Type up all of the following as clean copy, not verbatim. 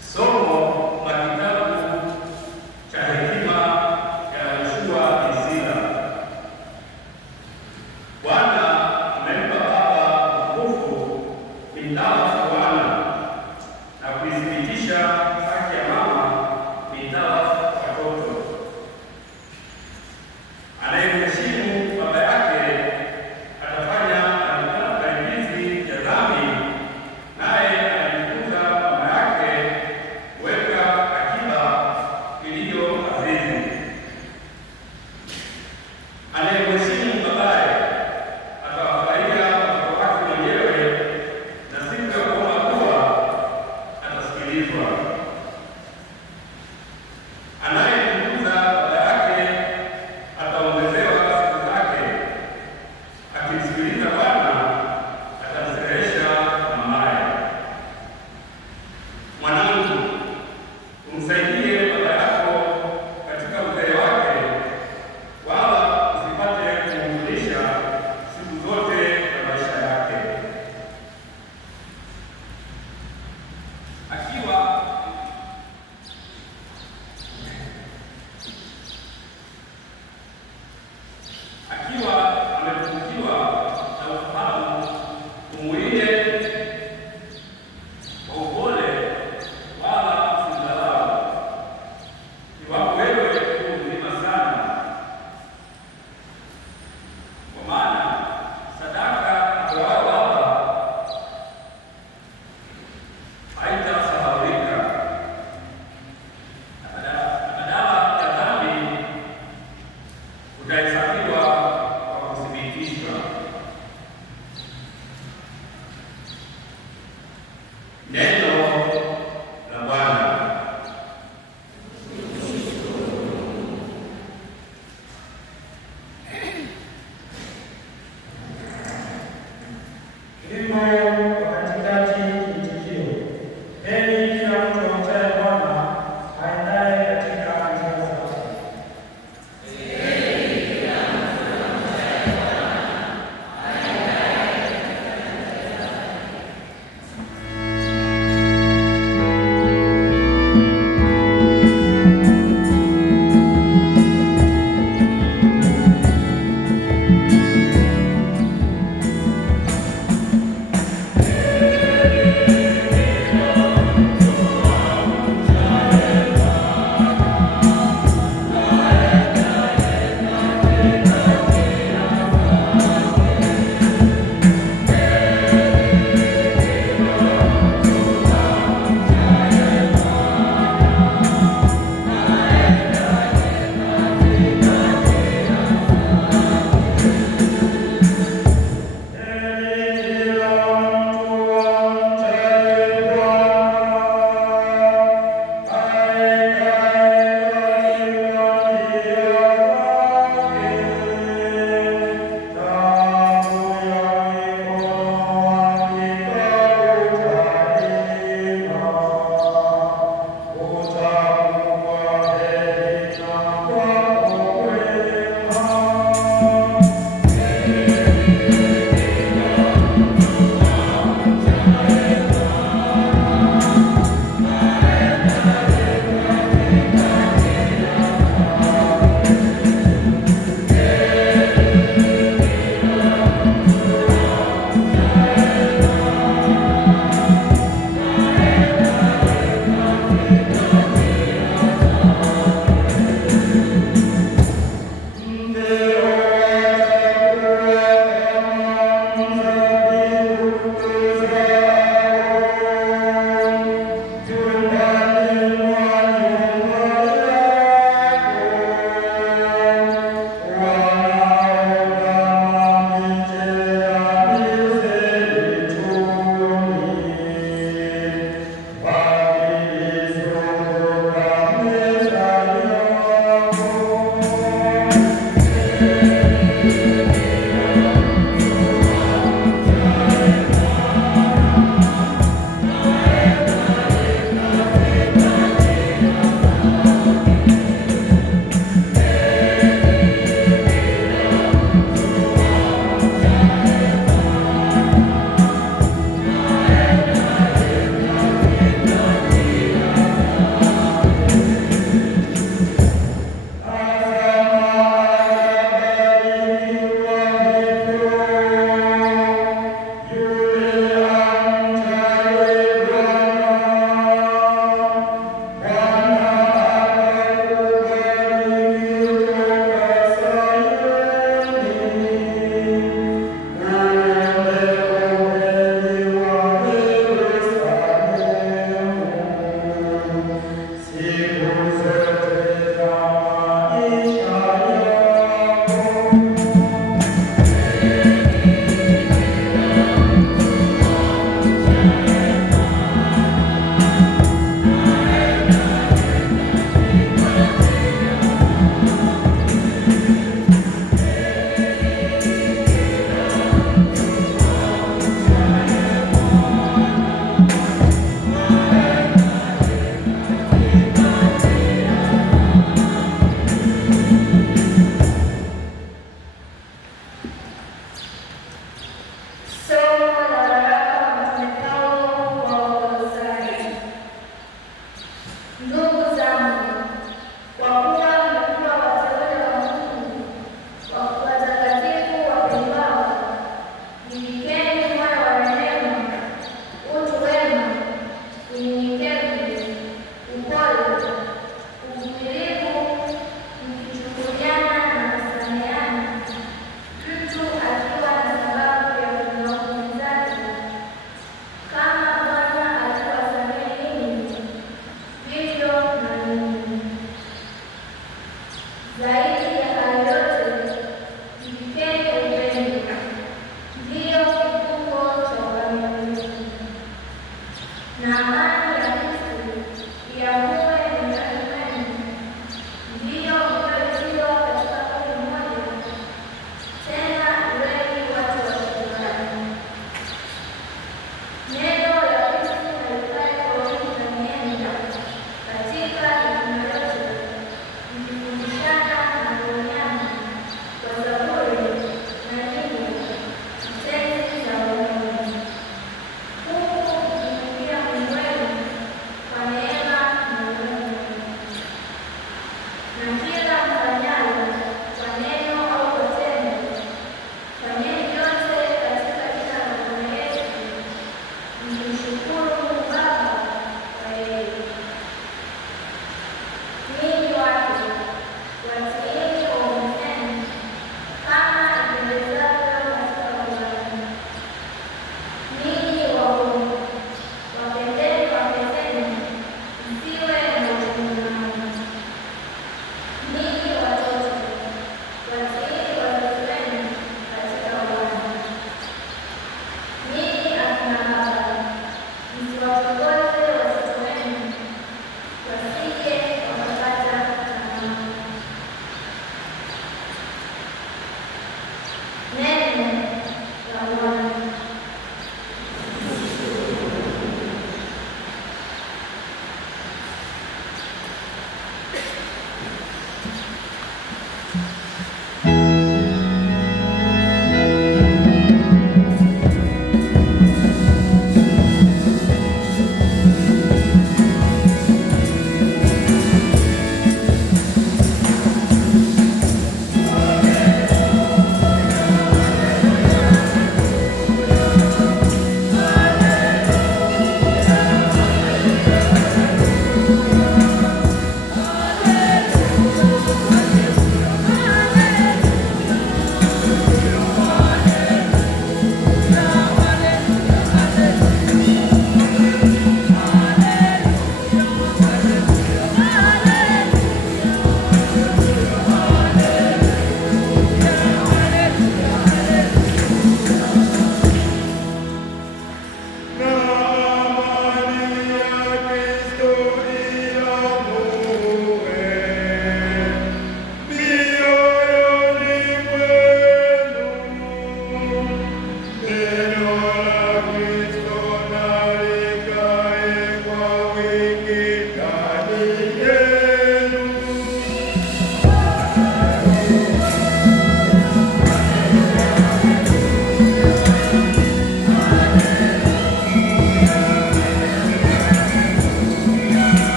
Somo la kitabu cha hekima ya Yoshua bin Sira. Bwana amempa baba nguvu mintarafu wana na kuithibitisha haki ya mama mintarafu watoto. Anayemheshimu baba yake atafanya maandalizi ya dhambi, naye anamkuza mama yake weka akiba iliyo azizi. Anayemheshimu babaye atawafurahia watoto wake mwenyewe, na siku ya kuomba dua atasikilizwa. Anayemtukuza baba yake ataongezewa siku zake, akimsikiliza Bwana atamsterehesha mamaye. Mwanangu, umsaidie baba yako katika uzee wake, wala usipate kumhuzunisha siku zote za maisha yake. Akiwa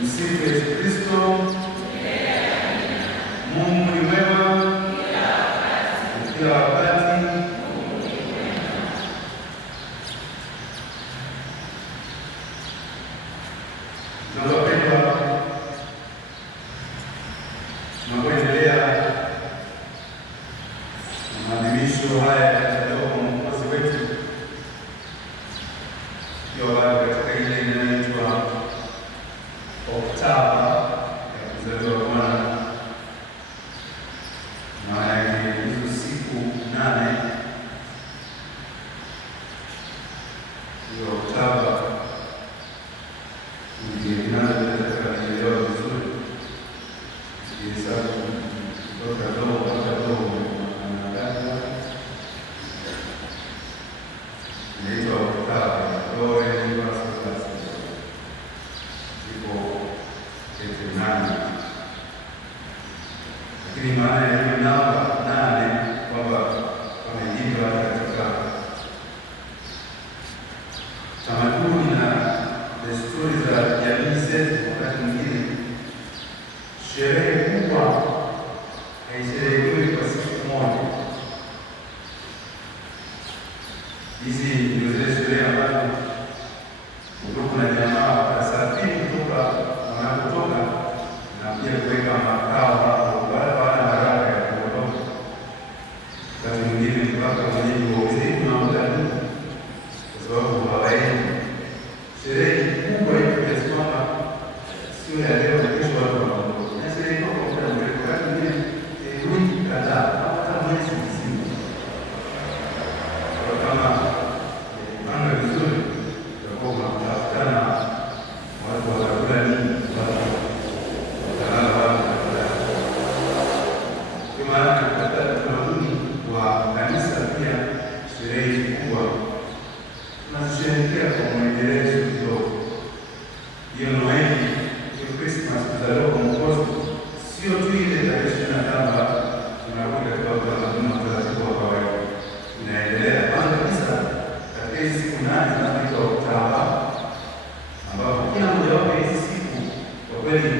Tumsifu Yesu Kristo. Mungu ni mwema kila wakati. Tunapendwa, tunapoendelea na maadhimisho haya ya Mwokozi wetu, ikiwa bado katika ile inayoitwa Oktava ya kuzaliwa Bwana, maana yake hizo siku 8 hiyo Oktava inaelewa vizuri hesabu kutoka dogo mpaka dogo inaitwa Oktava iko 8, lakini maana ya hiyo namba 8 kwamba wamejiwa katika tamaduni na desturi za jamii zetu. Wakati mwingine sherehe kubwa haisherehekewi kwa siku moja. Hizi ndio zile sherehe ambazo ndugu na jamaa wanasafiri kutoka wanapotoka na pia kuweka makao hapo, wala hawana haraka ya kuondoka. Wakati mwingine mpaka mwenyeji wa usiku na mtandao, kwa sababu hawaendi. Sherehe kubwa hiyo kiasi kwamba sio ya leo na kesho watu wanaondoka. Na sherehe kwa muda mrefu, wakati mwingine wiki kadhaa au hata mwezi mzima. Kwa kama panga vizuri, utakuwa unakutana watu watakula nini, watalala wapi. Kwa maana katika utamaduni wa kanisa pia sherehe kubwa tunazisherehekea kwa mwendelezo kidogo. Hiyo Noeli, hiyo Christmas, kuzaliwa kwa Mwokozi, sio tu ile tarehe 25 tunakuwa katika utamaduni na utaratibu wa kawaida. Inaendelea kwanza kabisa katika hizi siku 8 zinazoitwa Oktava, ambapo kila mojawapo hizi siku kwa kweli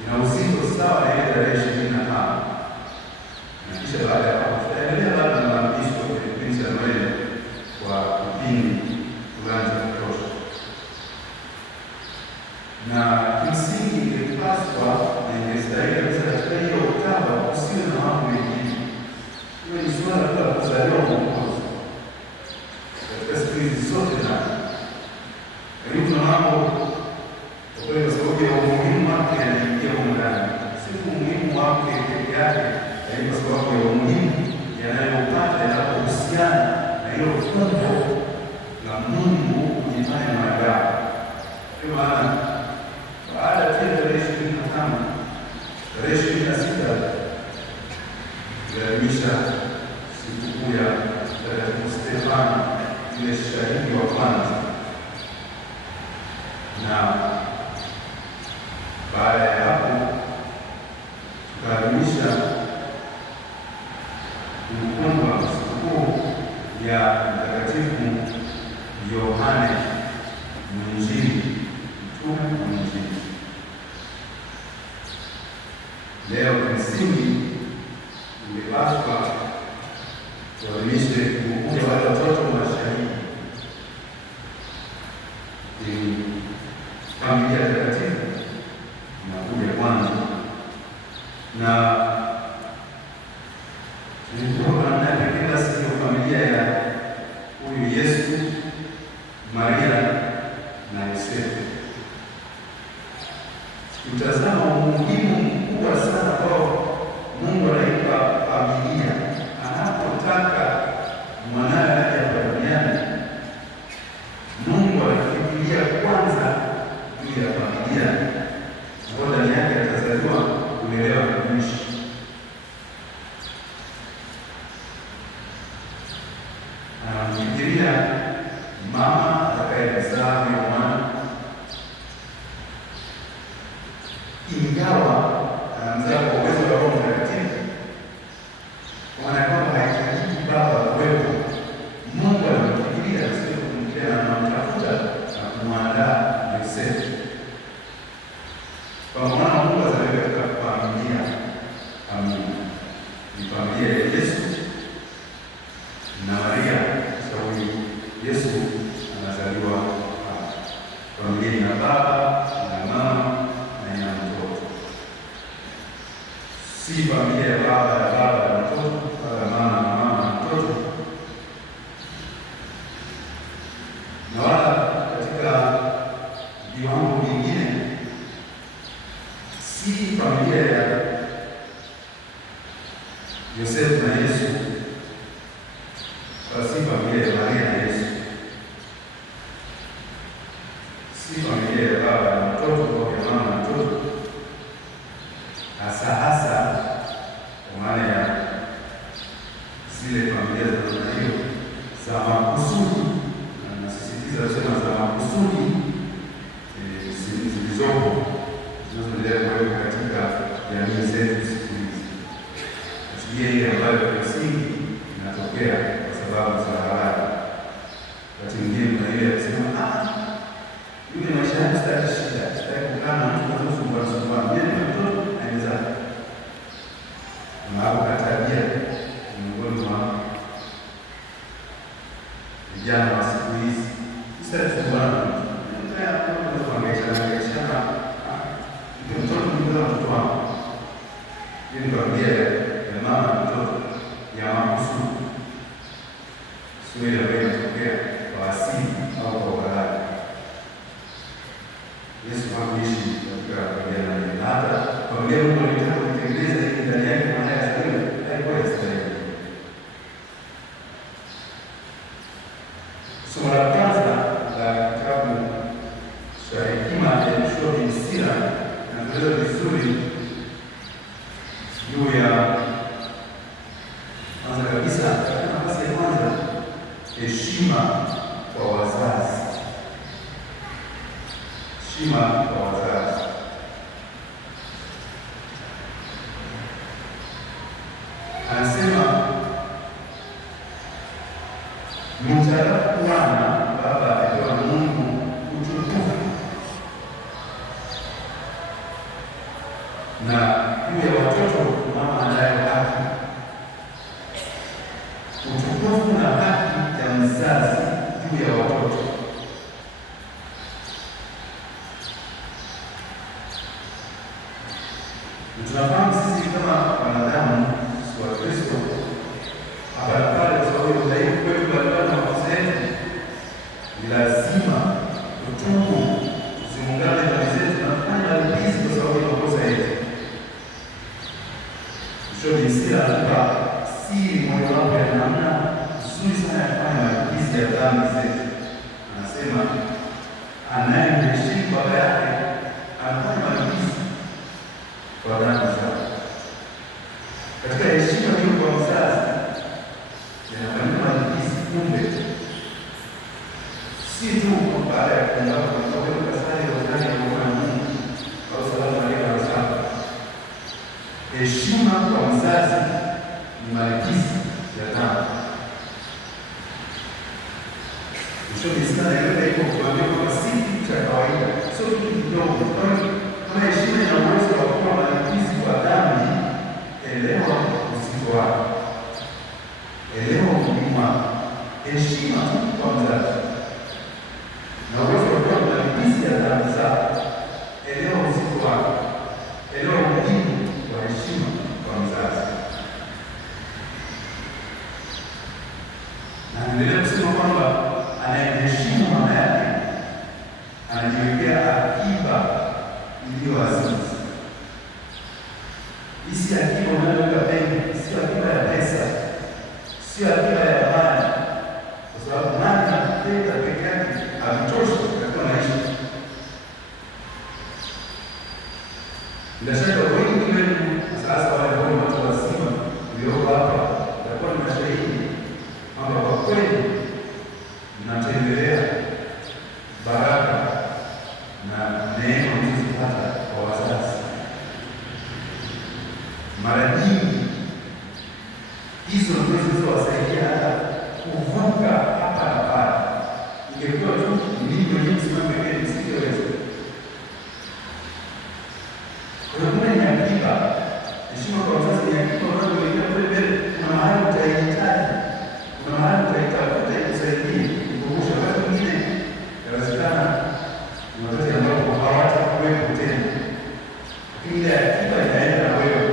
ina uzito sawa na ile tarehe 25. Na kisha baada ya hapo tutaendelea labda na maadhimisho ya kipindi cha Noeli kwa kipindi fulani cha kutosha. Na kimsingi ingepaswa na ingestahili kabisa katika hiyo Oktava usiwe na mambo mengine. Hiyo ni suala tu la kuzaliwa Mwokozi katika siku hizi zote 8. Lakini kuna mambo kwa kweli, kwa sababu ya umuhimu wake yanaingia huko ndani, si umuhimu wake peke yake, lakini kwa sababu ya umuhimu yanayopata yanapohusiana na hilo fumbo la Mungu kujifanya mwanadamu. Kwa maana baada ya tarehe 25, tarehe 26 tuliadhimisha sikukuu ya Mtakatifu Stefano, yule shahidi wa kwanza, na baada ya hapo tukaadhimisha kumbukumbu wa sikukuu ya Mtakatifu Yohane Mwinjili, mtume wa Injili. Leo kimsingi ungepaswa tuadhimishe kumbukumbu ya wale watoto mashahidi, ili familia takatifu inakuja kwanza. Na tulikuwa namna ya pekee basi hiyo familia ya huyu Yesu, Maria na Yosefu. Tutazama umuhimu mkubwa sana ambao Mungu anaipa familia anapotaka mwanawe aje hapa duniani. Mungu anafikiria kwanza juu ya familia ambayo ndani yake atazaliwa, kulelewa na kuishi. Anamfikiria mama atakayezaa huyo mwana, ingawa anamzaa kwa uwezo wa Roho Mtakatifu, kwa maana kwamba haihitaji baba kuwepo. Mungu anamfikiria, sio kumkea, anamtafuta na kumwandaa Yosefu na wala katika viwango vingine, si familia ya Yosefu na Yesu, basi familia ya Maria na Yesu, si familia ya baba na mtoto au ya mama na mtoto, hasa kwa maana ya zile familia za namna hiyo za makusudi, na nasisitiza kusema za makusudi zilizopo zinazoendelea kuwepo katika jamii zetu siku hizi, kusudia ile ambayo kwa msingi inatokea kwa sababu za halali. Wakati mwingine kuna ile ya kusema yule maisha yangu sitaki shida, sitaki kukaa na mtu anasumbua mimi na mtoto anaweza na hapo katabia miongoni mwa vijana wa siku hizi. Sitaki kusumbua na mtu mtoto wangu. Hii ni tabia ya mama na mtoto ya makusudi, sio ile ambayo inatokea kwa asili au kwa uhalali. Yesu hakuishi katika familia na hata familia Mungu alitaka kutengeneza hii ndani yake, maana ya siri haikuwa istahili. Somo la kwanza la kitabu cha Hekima ya Yoshua bin Sira naeleza vizuri juu ya kwanza kabisa, katika nafasi ya kwanza, heshima kwa wazazi. Heshima kwa wazazi. Anasema mtarafu wana baba apewa Mungu utukufu, na juu ya watoto mama anayo haki. Utukufu na haki ya mzazi juu ya watoto. Tunafahamu sisi kama wanadamu, si wa Kristo, hapa na pale, kwa sababu ya udhaifu wetu mbalimbali na makosa yetu, ni lazima tutubu, tusiungane dhambi zetu na kufanya malipizi kwa sababu ya makosa yetu. Yoshua bin Sira anatupa siri mojawapo ya namna nzuri sana ya kufanya malipizi ya dhambi zetu. Anasema anayemheshimu baba yake anafanya malipizi kwa dhambi zake. Katika heshima hiyo kwa mzazi yanafanyika malipizi. Kumbe si tu baada ya kuungana kwa kasari ya wazazi ya Mungu au salamu alaykum wa sallam. Heshima kwa mzazi ni malipizi ya dhambi. Naeleza hivyo kuambia kwamba si kitu cha kawaida, sio kitu kidogo. Kama heshima ina uwezo wa kuwa malipizi kwa dhambi, elewa uzito wake, elewa umuhimu wake. Heshima kwa mzazi na uwezo wa kuwa malipizi ya dhambi zako, elewa uzito wake, elewa umuhimu wa heshima kwa mzazi. Na endelea kusema kwamba anayeheshimu mama yake anajiwekea akiba iliyo azizi. Hii si akiba unayoweka benki, sio akiba ya pesa, sio akiba ya mali, kwa sababu mali na fedha peke yake havitoshi katika maisha. Bila shaka wengi wenu sasa, wale ambao watu wazima walioko hapa, watakuwa ni mashahidi kwamba kwa kweli mnatembelea baraka na neema mlizopata kwa wazazi. Mara nyingi hizo ndizo zilizowasaidia hata kuvuka hapa na pale. Ingekuwa tu ninyi wenyewe msimame pekee, msingeweza. Kuna ni akiba. Heshima kwa wazazi ni akiba unayoelekea kule mbele. Kuna mahali utahitaji, kuna mahali utaitafuta ikusaidie, ikukumbushe. Wakati mwingine inawezekana ni wakati ambapo hawatakuwepo tena, lakini ile akiba inaenda na wewe.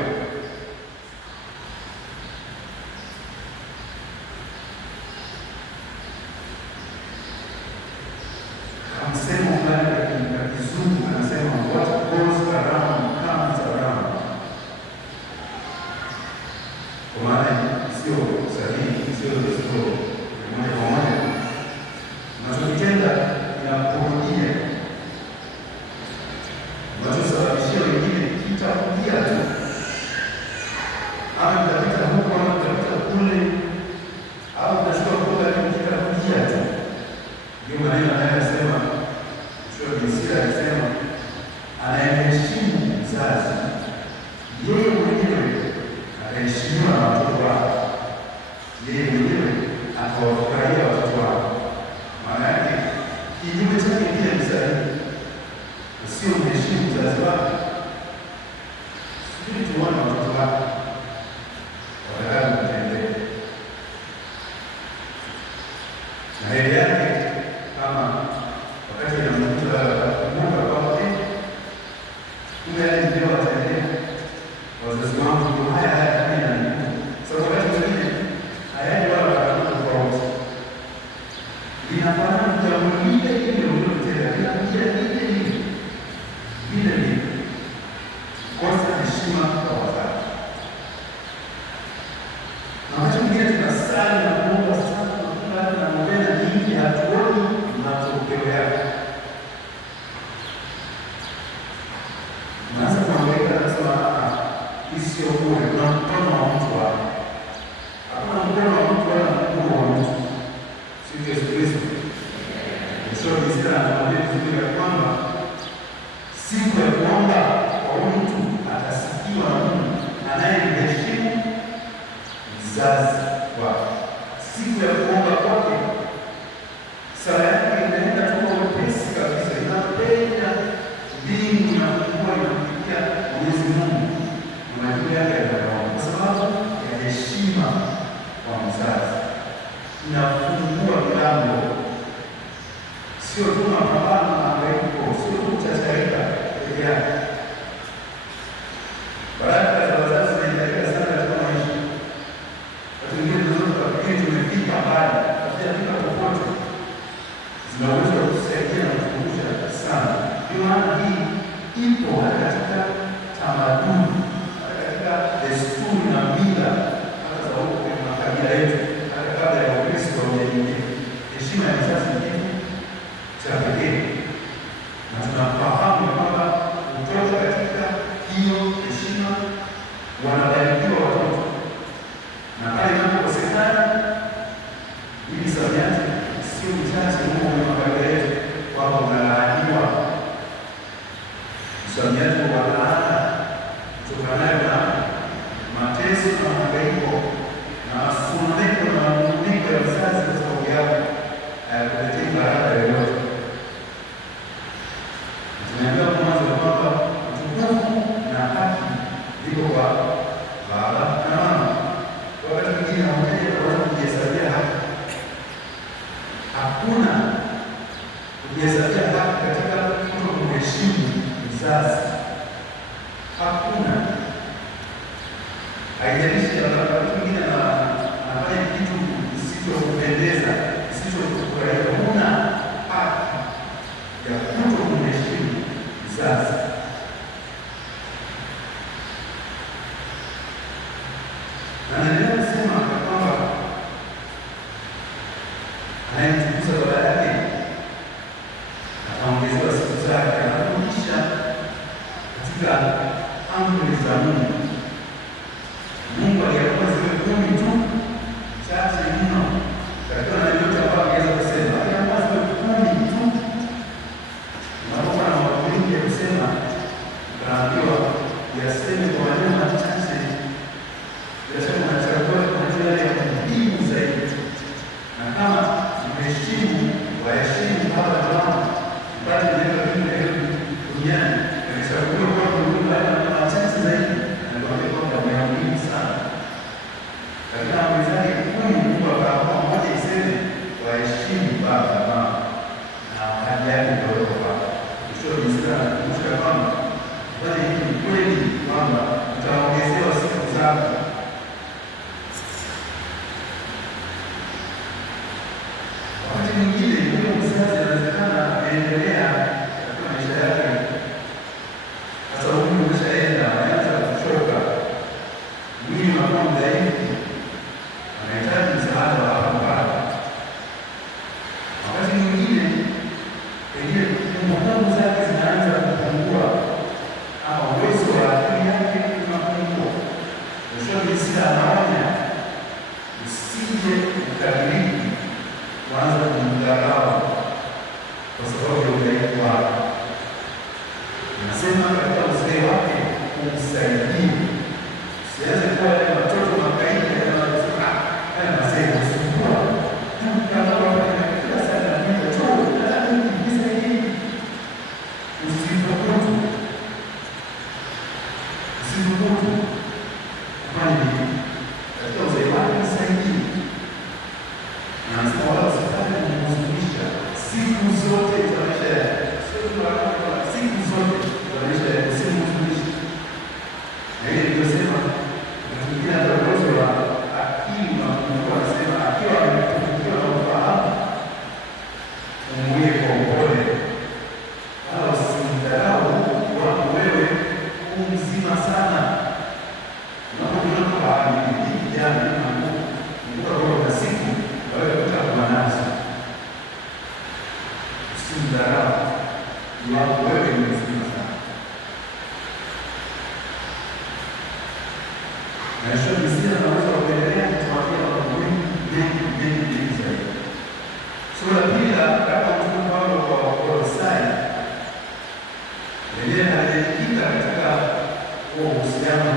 Kinyume chake pia ni sahihi, usiomheshimu mzazi wako. Sijui tuone watoto wako watakavyo kutendea, na heri yake kama wakati anamkuta kumbuka kwamba kumbe yale ndio watendea wazazi wangu ndio haya kumi na nne. Sasa wakati mwingine hayaji wala watakuwa tofauti, linafanana jambo lile lile ulilotenda, linakuja lile lile kosa heshima kwa wazazi. Na wakati mwingine tunasali na kuomba sana na novena nyingi, hatuoni matokeo yake. Unaanza kuangalia nasema sio bure, kuna mkono wa mtu hapo. Hakuna mkono wa mtu wala mkono wa mtu. Sio Yesu Kristo. Sio Islam anamwambia vizuri ya kwamba siku ya kuomba kwa mtu atasikiwa na Mungu anayemheshimu mzazi wake. Siku ya kuomba kwake sala yake inaenda tu kwa upesi kabisa, inapenya mbingu na kufungua inafikia Mwenyezi Mungu na majibu yake yanaona, kwa sababu ya heshima kwa mzazi. Inafungua milango, sio tu mapambano na mahangaiko, sio tu kuchachaika peke yake. Baraka za wazazi zinahitajika sana katika maisha. Watu wengine tunafikiri tumefika mbali, hatujafika popote. Zinaweza kusaidia na kukumbusha sana. Ndio maana hii ipo katika tamaduni, katika desturi na mila hata za huko kwenye makabila yetu, hata kabla ya Ukristo haujaingia. Heshima ya mzazi ni kitu cha pekee, na tunafahamu kwamba kutoka katika hiyo heshima wanabarikiwa watoto, na pale inapokosekana ili samiati sio mchache huko kwenye makabila yetu kwamba unalaaniwa. Msamiati wa laana kutokanayo na mateso na mahangaiko na masononeko na manunguniko ya mzazi kwa sababu yako hayakuletei baraka yoyote. Tunaambiwa mwanzo kwamba utukufu na haki viko kwa baba na mama. Wakati mwingine haujaja kuweza kujihesabia haki. Hakuna kujihesabia haki katika kuto kumheshimu mzazi. Hakuna. Haijalishi wakati mwingine anafanya kitu kisichokupendeza, kisichokufurahisha, huna haki ya kuto kumheshimu mzazi. Na naendelea kusema kwamba anayemtukuza baba yake ataongezewa siku zake, anarudisha katika amri za Mungu. Mungu aliyekuwa ziwe 10 tu, chache mno, katika na yote ambayo angeweza kusema, aliyekuwa ziwe 10 tu. Unapokuwa na mambo mengi ya kusema, unaambiwa yaseme kwa maneno machache, yaseme unachagua kwa yale ya muhimu zaidi. Na kama mheshimu, waheshimu baba na mama, mpate neno hili duniani, alichaguliwa kwa Mungu na machache zaidi, na ndio kwamba ni muhimu sana. Katika amri zake 10 Mungu akaamua moja iseme waheshimu baba na mama, na ahadi yake ndio kwa kisho Isra kumusha kwamba bali hii ni kweli kwamba utaongezewa siku zako. Wakati mwingine yule mzazi anawezekana ameendelea katika maisha yake, sasa umri umeshaenda, anaanza kuchoka, mwili unakuwa mdhaifu, anahitaji msaada wa hapa pale. Wakati mwingine pengine kumbukumbu zake zinaanza kupungua, ama uwezo wa akili yake unapungua. Mwishoni Isra anaonya usije ukadhiriki kuanza kumdharau kwa sababu ya udhaifu wake. Anasema katika uzee wake umsaidie, usianze kuwa wale watoto makaidi yanayosema haya mazee kusumbua kila saa na mimi tu Somo la pili kama Mtume Paulo kwa Wakolosai, lenyewe anajikita katika huo uhusiano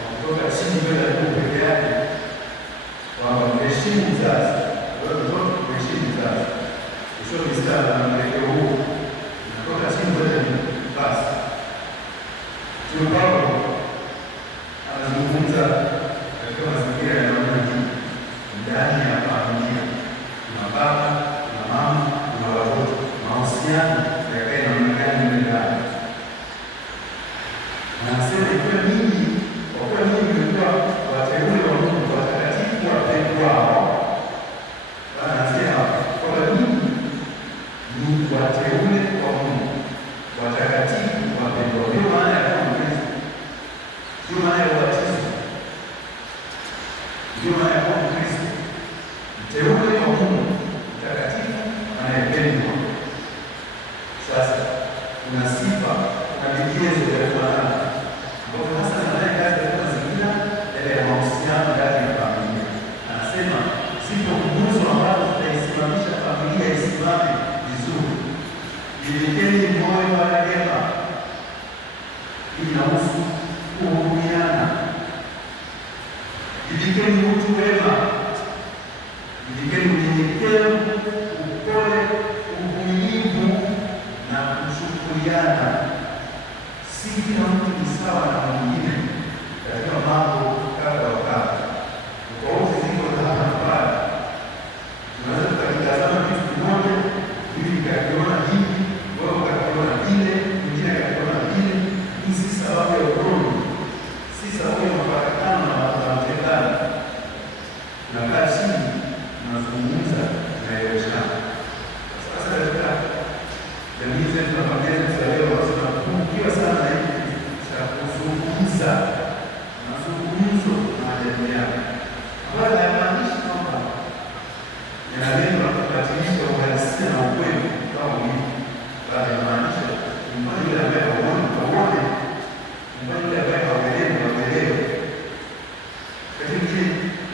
wa kutoka chini kwenda juu peke yake, kwamba mheshimu mzazi, wewe mtoto mheshimu mzazi. Sio mistari na mwelekeo huu unatoka chini kwenda juu. Basi Mtume Paulo anazungumza katika mazingira ya namna hii ndani ya familia. Kuna baba, kuna mama, kuna watoto, mahusiano yakae namna gani mle ndani. Anasema ikiwa ninyi, kwa kuwa ninyi mmekuwa wateule wa Mungu, watakatifu wapendwao, anasema kwamba ninyi ni wateule wa Mungu, watakatifu wapendwao. Ndio maana ya kuwa Mkristo, ndio maana ya ubatizo, ndio maana ya kuwa Mkristo, mteule wa Mungu, mtakatifu anayependwa. Sasa kuna sifa, kuna vigezo vya kufanana ambapo hasa nanaye kazi ya mazingira yale ya mahusiano ndani ya familia. Anasema zipo nguzo ambazo zitaisimamisha familia isimame vizuri. Jijengeni moyo wa rehema, inahusu kuhurumiana. Jijengeni utu wema, jijengeni unyenyekevu, upole, uvumilivu na kushukuriana. Si kila mtu ni sawa na mwingine katika mambo kadha wa kadha. Tofauti ziko za hapa na pale. Tunaweza tukatazama kitu kimoja, hivi kakiona hivi, wewe kakiona vile, mwingine kakiona vile. Hii si sababu ya ugomvi, si sababu ya mafarakano na mtengano. Tunakaa chini, tunazungumza, tunaeleweshana. Sasa katika jamii zetu na familia zetu za leo, tunapungukiwa sana hivi cha kuzungumza, mazungumzo na majadiliano, ambayo hayamaanishi kwamba yanalenga kubatilisha uhalisia na ukweli kama ulivyo, bali inamaanisha kumfanya yule ambaye hauone auone, kumfanya yule ambaye hauelewi auelewe. Lakini kile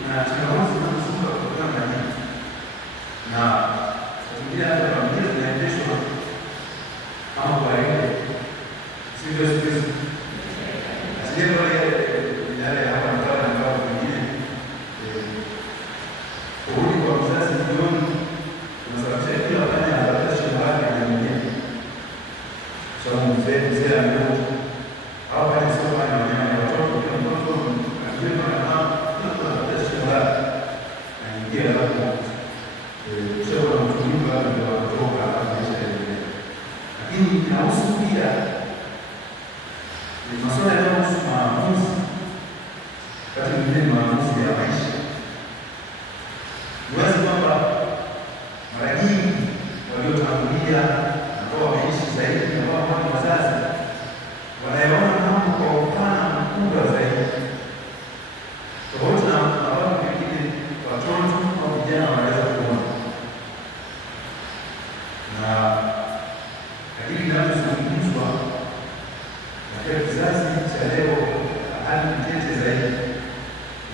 na changamoto zinazozunguka kutokana na hii, na zingine hata familia zinaendeshwa kama kawaida, sivyo sivyo. Asilimia yale hapa na pale ambapo wengine kurudi kwa mzazi jioni unasababisha kila pale anapata shambani na mwingine. Sababu mzee ameoa au pale sio pale na watoto, kila mtoto akiwa na mama, kila mtu anapata shambani na mwingine hapo ushauri wa mtumishi wao ndio watoka hapa maisha yenyewe. Lakini inahusu pia ni masuala yanayohusu maamuzi, wakati mwingine maamuzi ya maisha. Ni wazi kwamba mara nyingi waliotangulia ambao wameishi zaidi, ambao ni wazazi, wanayaona mambo kwa upana mkubwa zaidi, tofauti na ambao pengine watoto au vijana wanaweza kuona. Na lakini kinachozungumzwa katika kizazi cha leo, hali tete zaidi,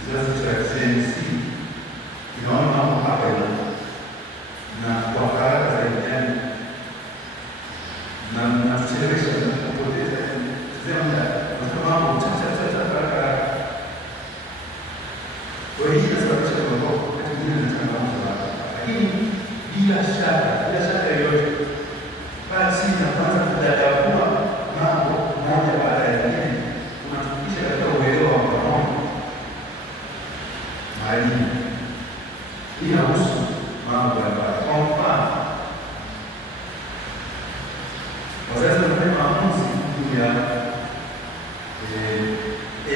kizazi cha Gen Z, inaona mambo hapa na kwa haraka zaidi, yani na kuchelewesha na kupoteza muda kwa mambo chache haraka. Kwa hiyo inasababisha mambo wakati mwingine na changamoto hapa, lakini bila shaka yoyote basi na kwanza kudadavua mambo moja baada ya nyingine, unatufikisha katika uelewa wa pamoja. Maadili inahusu mambo mbalimbali. Kwa mfano, wazazi wanafanya maamuzi juu ya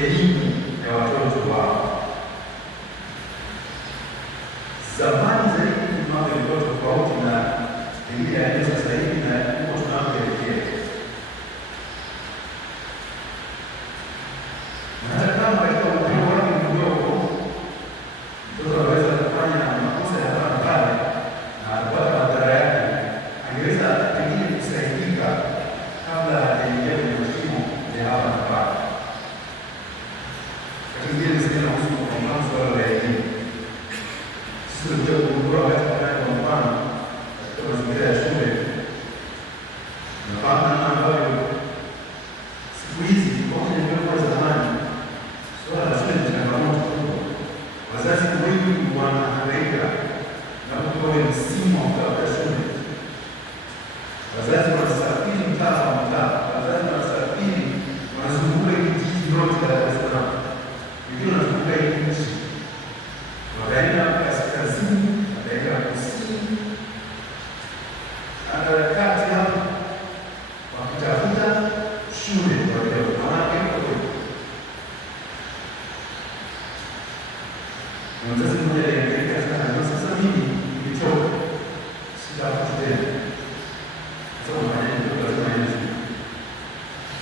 elimu ya watoto wao. Zamani zaidi mambo yalikuwa tofauti na usitafuti tena. Sasa unafanya nini? Lazima Yesu.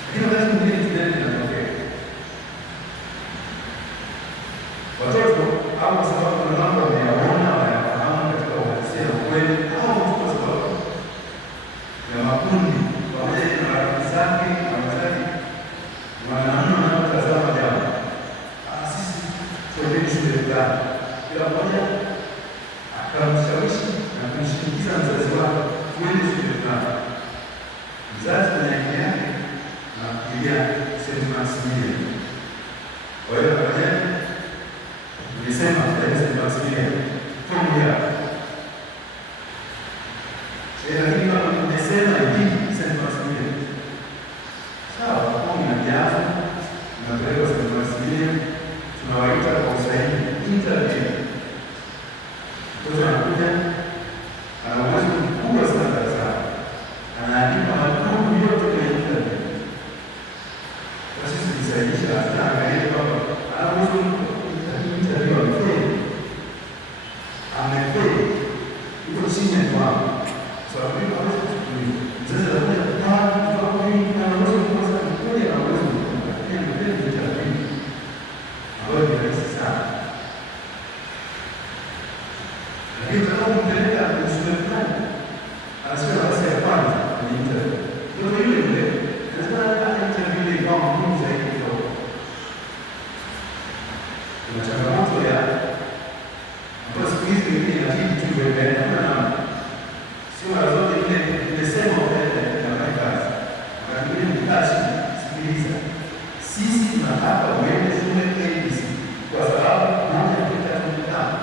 Lakini wakati mwingine incident inatokea. Watoto au kwa sababu kuna mambo wameyaona, wanayafahamu katika uhalisia na ukweli, au kwa sababu ya makundi pamoja na marafiki zake na wazazi wanaamua wanapotazama jambo. Sisi tuendeni shule fulani. Kila mmoja akamshawishi na kumshinikiza mzazi wake tuende shule fulani. Mzazi kwenye akili yake na kufikiria St. Maximilian. Kwa hiyo pamoja nilisema tutaenda St. Maximilian. Tumbia. Lakini kama nimesema hivi St. Maximilian. Sawa, kwa mnajaza tunapeleka St. Maximilian, tunawaita kwa usahihi interview. Mtoto anakuja, ana uwezo mkubwa sana darasani, anaandika majukumu yote kwenye interview. Kwa sisi tulisahihisha, tunaangalia kwamba ana uwezo interview amefeli, yuko chini ya kiwango. Sababu hiyo hawezi kuchukuliwa. Mzazi anakuja kwa mimi na uwezo mkubwa sana, kweli ana uwezo mkubwa, lakini amefeli interview. Ambayo ni rahisi sana. Lakini utakapompeleka shule fulani, anasema nafasi ya kwanza kwenye interview. Ndio yule yule, lazima hata interview ile ikawa ngumu zaidi kidogo. Kuna changamoto ya ambayo siku hizi wengine inabidi tu iwekeane na sio mara zote ile nimesema utaenda kufanya kazi. Wakati mwingine mkaa chini, sikiliza. Sisi tunataka uende shule ABC kwa sababu moja kitu cha mtandao.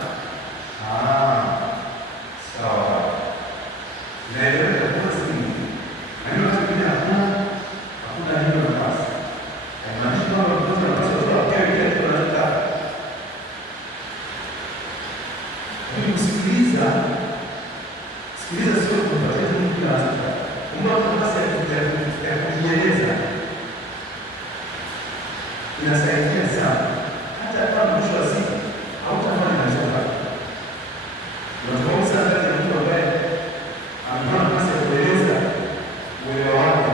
Sawa. Naelewa kwa simu. Lakini wakati mwingine hakuna hiyo nafasi. Haimaanishi kwamba mtoto anapaswa kutoa kile tunataka. Lakini kusikiliza sio kumpatia mtu kila siku. Mungu anataka ya kujieleza. Inasaidia sana. Hata kama mwisho wa siku hautafanya unachotaka. Unataka sana kati ya mtu ambaye anapewa nafasi ya kueleza uelewa wake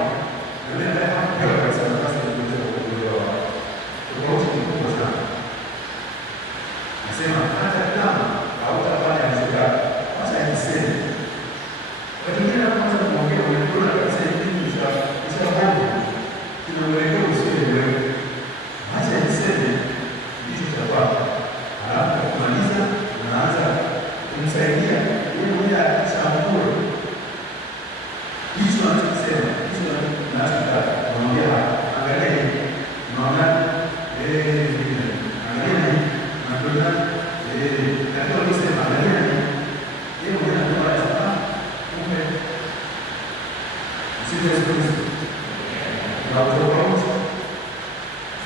na yule ambaye hakupewa kabisa nafasi ya kueleza uelewa wake. Tofauti ni kubwa sana. Nasema hata kama hautafanya unachotaka, acha niseme. Wakati mwingine anaanza kuongea unaona kabisa hivi nishaomba. Kina mwelekeo usieleweke. Acha niseme ndicho cha kwako. Alafu kumaliza unaanza kumsaidia yeye mwenyewe akishambua. Hicho anachosema, hicho anachotaka. Mwambie angalia hivi. Unaona angalia hivi. Unaona katika kusema angalia hivi. Yeye mwenyewe anasema kumbe sisi sisi na utofauti.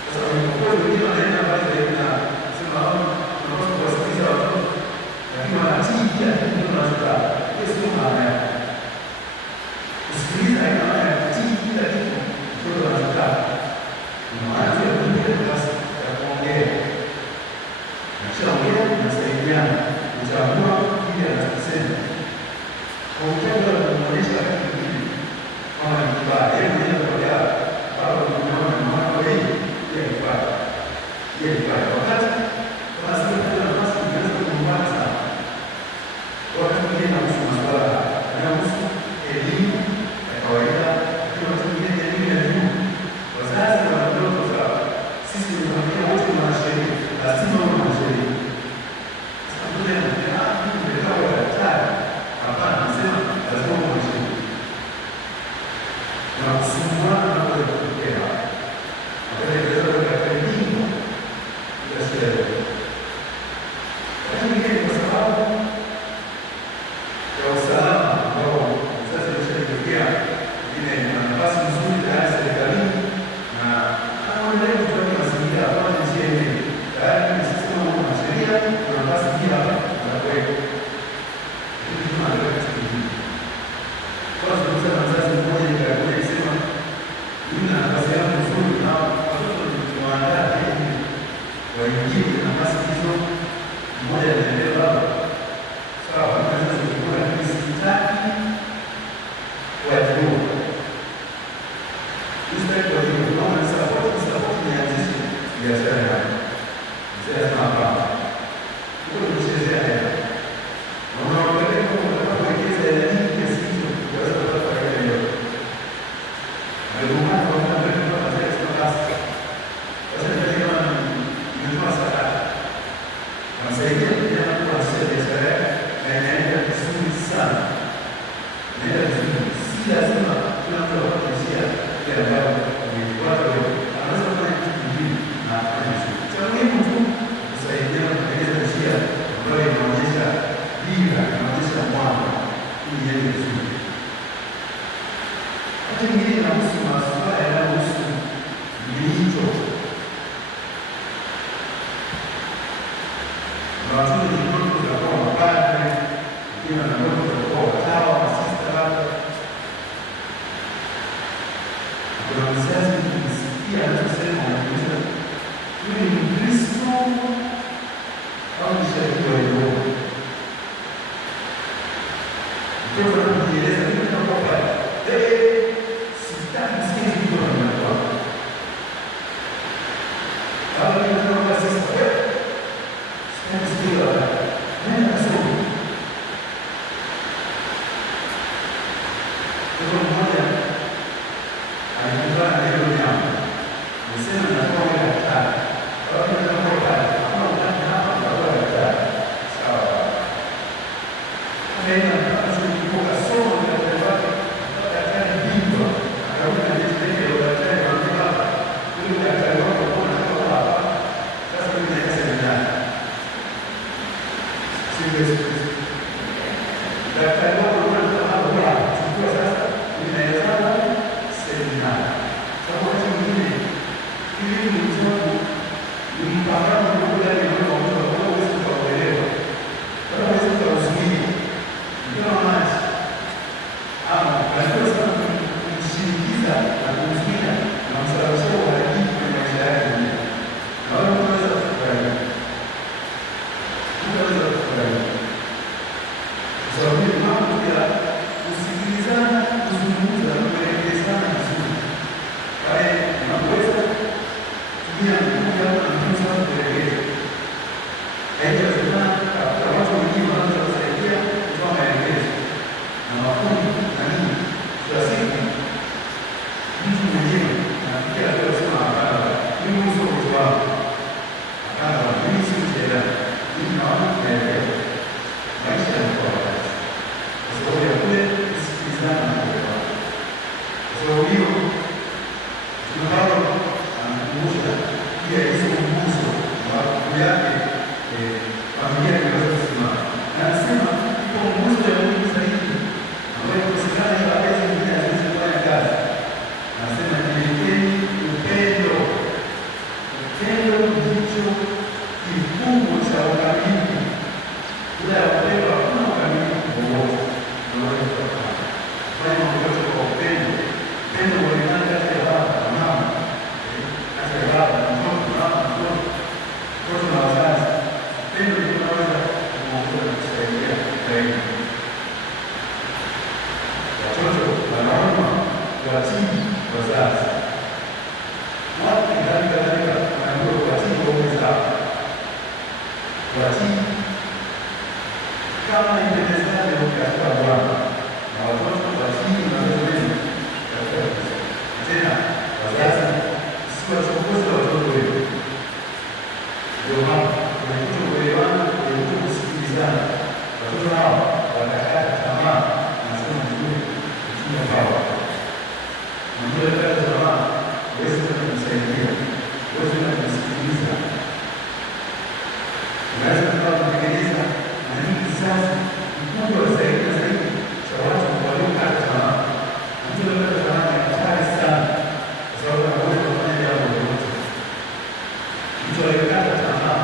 Sasa unapokuwa wengine wanaenda mbali zaidi na sema tunapaswa kuwasikiliza watoto, lakini wanatii pia kitu tunachotaka. Hiyo sio maana yake. Kusikiliza haina maana ya kutii kila kitu mtoto anachotaka. Ni maana ya kuongea nafasi ya kuongea. Ukishaongea unasaidiana, utambua kile anachosema. Kwa upendo na kumwonyesha kitu kingine kama ni kibaya, yeye mwenyewe anakwambia baba unaona mwana wewe yeye ni baba. Yeye ni baba. Wakati kama sisi tuna nafasi tunaweza kumbana sana. Wakati mwingine nahusu masuala yanayohusu elimu ya kawaida, lakini wakati mwingine elimu ya juu. Wazazi wana ndoto zao. Sisi tunafanya wote wanasheria, lazima wawe wanasheria. Sasa mmoja anasema mimi ndio daktari. Hapana, nasema lazima uwe wanasheria. ili iende vizuri. Wakati mwingine inahusu masuala yanayohusu miito. Na watoto ni ndoto za kuwa mapadre, wengine wana ndoto za kuwa watawa, masista labda. Kuna mzazi ukimsikia anachosema unajiuliza, huyu ni Mkristo au ni shahidi wa Yehova? Mtoto anapojieleza, mimi nakuwa pale, sitaki kusikia hivi kwa mwana wako. Kama mimi nakuwa sasa, sitaki kusikia wala. Nani anasoma? Mtoto mmoja alikumbana na hilo jambo. Nisema natoa wewe daktari. Kwa hiyo natoa pale. Kama unataka hapa natoa daktari. Sawa. Akaenda akachukuka somo la daktari wake. Daktari bingwa. Akarudi na jitihada ya daktari wa hapa. Huyu daktari wako mbona anatoka hapa? Sasa mimi naenda seminari. Sio daktari wako mbona anatoka hapa? Chukua sasa. Mimi naenda seminari. Sababu wakati mwingine ili mtoto ni mpambano mkubwa ndani ya moyo wa mtu ambao huwezi kuelewa. Wala huwezi kuzuia. Ndio maana ama lazima sana kumshinikiza na kumzuia na msababisha uharibifu kwenye maisha yake mwenyewe. Na wala unaweza kufurahia. Unaweza kufurahia. Kwa sababu ni mambo ya kusikilizana, kuzungumza na kuelekezana vizuri. Pale unaweza kutumia nguvu yako na nguvu zako kuelekeza. Haijawezekana katika watu wengine wanaweza kusaidia kutoa maelekezo na makundi na nini. Kwa siku mtu mwenyewe anafikia hatua ya kusema hapana, mimi sio mtu wangu. Hapana, mimi si mshauri. Mimi naona naelekeza. Maisha yanakuwa wazi. Kwa sababu ya kule kusikilizana na kuelewana. Kwa sababu hiyo tunao anakumbusha pia hizo nguzo na yake familia inaweza kusimama. Na anasema ipo nguzo ya Mungu zaidi ambayo kusikana hiyo hawezi mwingine hawezi kufanya kazi. Anasema jiwekeni upendo. Upendo ndicho kifungo cha ukamilifu. Bila ya upendo hakuna ukamilifu wowote. Unaweza kufanya mambo yote kwa upendo. Upendo uonekana kati ya baba na mama, kati ya baba na mtoto, mama na mtoto, mtoto na wazazi. Upendo ndio unaweza kuongoza na kusaidia zaidi. Watoto wanaona kuwatii wazazi. Watu ndani kadhalika wanaambiwa kuwatii waume zao. Kuwatii kama ipendezavyo katika Bwana. Na watoto watii wazazi wenu katika Kristo. Tena wazazi usiwachokoze watoto wenu. Ndio maana unakuta kuelewana, unakuta kusikilizana. Watoto hao watakata tamaa na sema nzuri kutumia sawa. Na ndio kata tamaa huwezi kwenda kumsaidia, huwezi kwenda kumsikiliza. Unaweza kuwa kutengeneza na hii kizazi kikubwa zaidi na zaidi cha watu waliokata tamaa. Mtu aliyekata tamaa ni hatari sana, kwa sababu hawezi kufanya jambo lolote. Mtu aliyekata tamaa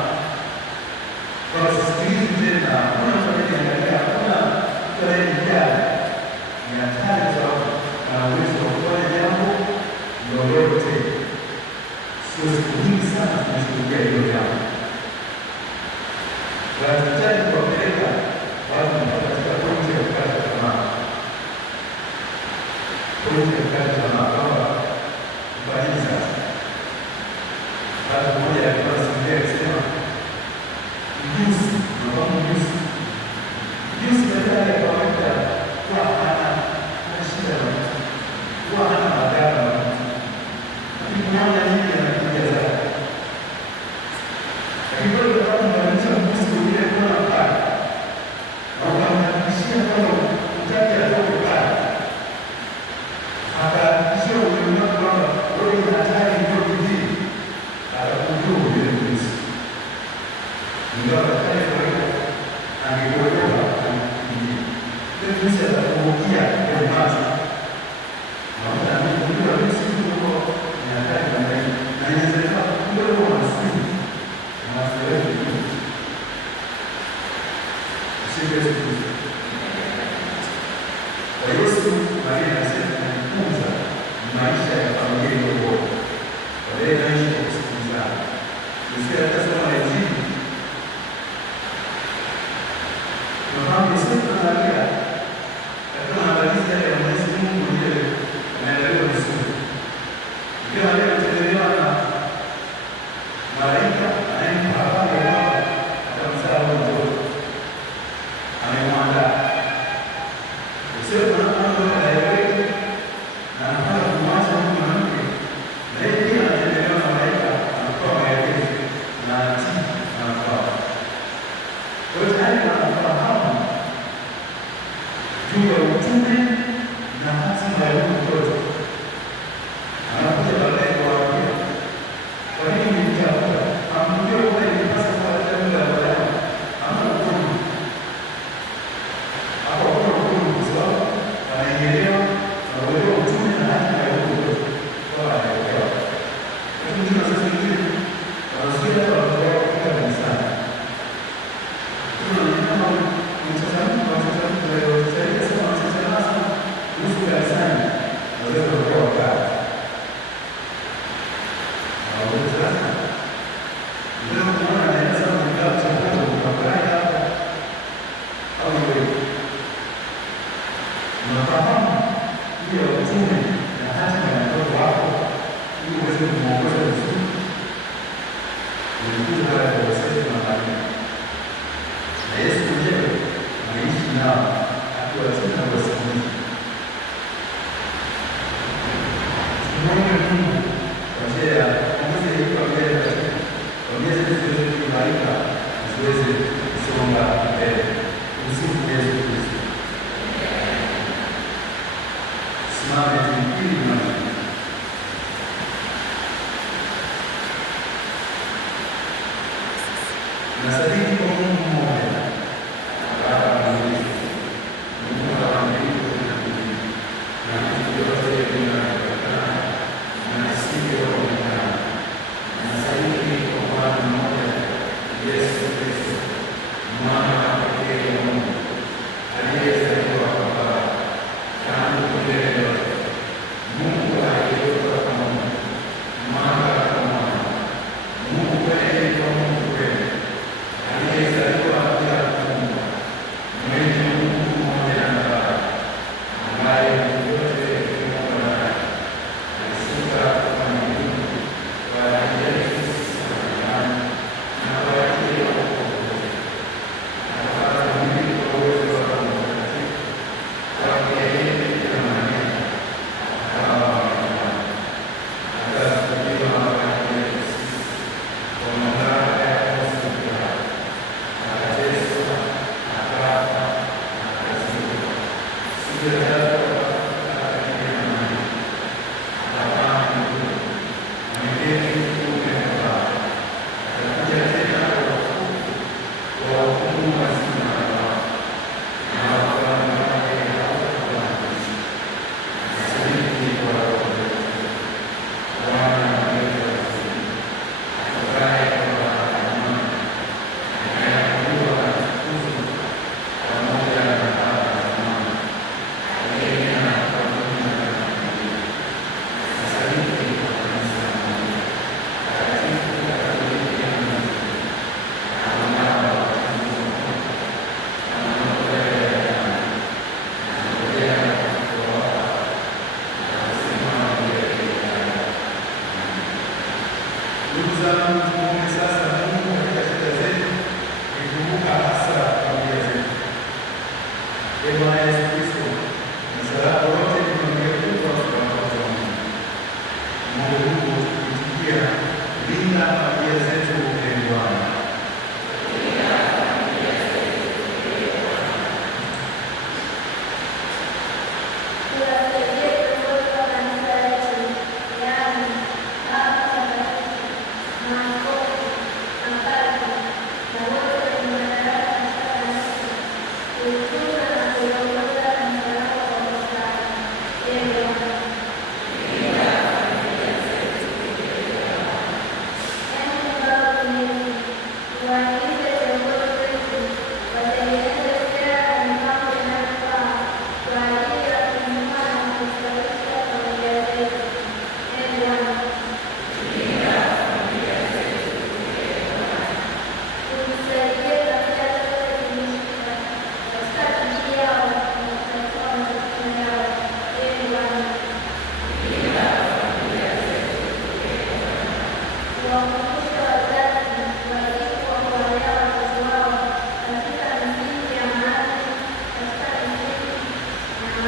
kwa kusikiliza tena, hakuna mtu anayeangalia, hakuna mtu anayejali, ni hatari kwa sababu ana uwezo wa kufanya jambo lolote. Sio siku nyingi sana tunashughulikia hilo jambo. Tunahitaji kuwapeleka watu katika pointi ya kukata tamaa. Pointi ya kukata tamaa kwamba mfanyi sasa. Watu mmoja alikuwa anasimulia akisema mjusi, unafahamu mjusi? Mjusi badala ya kawaida huwa hana shida na mtu, huwa hana madhara na mtu. Lakini kunaona nyingi anakuja zake. Lakini kwa hiyo unamaanisha mjusi mwingine kuona pale. Na ukamhakikishia kwamba utaki atoke pale. jinsi atakapokia ile maji. Naona mimi ndio siku huko ni hatari na inaweza kuwa kwa msingi na mazoezi. Kwa Yesu Maria anasema anafunza maisha ya familia bora. Wale naishi kwa kusikilizana. Msikia atasema hivi. Tunafahamu Yesu Maria katika maandalizi ya Mwenyezi Mungu mwenyewe anaelewa vizuri. Ikiwa leo tutendelewa na malaika anayepa habari ya Baba atamzaa mtoto. Amemwandaa. Sio mambo hayaeleweki na anataka kumwacha huyu mwanamke na yeye pia anaendelea na malaika anatoa maelekezo na anatii anatoa. Kwa hiyo tayari anafahamu juu ya utume na hatima ya huyu mtoto. Anakuja baadaye kuwaambia kwa nini nilichagua amwambie kwamba ilipasa kupata muda wa baadaye ama utume. Hapo anaelewa na uelewa utume na hatima ya huyu mtoto kwa anaelewa. Lakini kuna sasa hivi wanazuia watoto wao kutoka kanisani. Tunaona mtazamo tunayosaidia sana sasa kuhusu kanisani naweza kutoa wakati. Sasa ndio tunaona anaenda sana kikao cha Mungu kwa kawaida hapo au wewe unafahamu hiyo utume na hatima ya mtoto wako ili uweze kumuongoza vizuri. Nilikuja haya kwa wazazi na walimu. Na Yesu mwenyewe ameishi nao akiwatunza na kuwasimamisha. Tunaomba Mungu kwa njia ya kuongoza hii familia katika familia zetu ziweze kuimarika na ziweze kusonga mbele. Tumsifu Yesu Kristo. Simame tumpili Mungu. Nasadiki kwa Mungu mmoja, Baba mwaminifu, Mungu wa uaminifu na bidii, na vitu vyote vinavyoonekana na visivyoonekana. Nasadiki kwa Bwana mmoja, Yesu Kristo, mwana wa pekee wa Mungu, aliyezaliwa kwa Baba tangu milele yote, Mungu aliyetoka kwa Mungu, Mwana wa Mwana, Mungu kweli kwa Mungu kweli, aliyezaliwa bila kuumbwa, mwenye Mungu mmoja na Baba, ambaye vitu vyote vimeombwa naye, alishuka kutoka mbinguni kwa ajili yetu sisi wanadamu na kwa ajili ya wokovu wetu. Akapata mwili kwa uwezo wa Roho Mtakatifu, kwake yeye Bikira Maria, akawa mwanadamu, akasulubiwa kwa ajili yetu sisi kwa mamlaka ya Poncio Pilato, akateswa, akafa, akazikwa. Siku ya tatu akakabidhiwa Maria, akapaa mbinguni, ameketi kuume kwa Baba. Atakuja tena kwa wafu kuwahukumu wazima na wafu, na ufalme wake hautakuwa na mwisho. Nasadiki kwa Roho Mtakatifu, Bwana mwenye uzima, atokaye kwa Baba na Mwana, anayeabudiwa na kutukuzwa pamoja na Baba na Mwana, aliye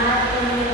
Martin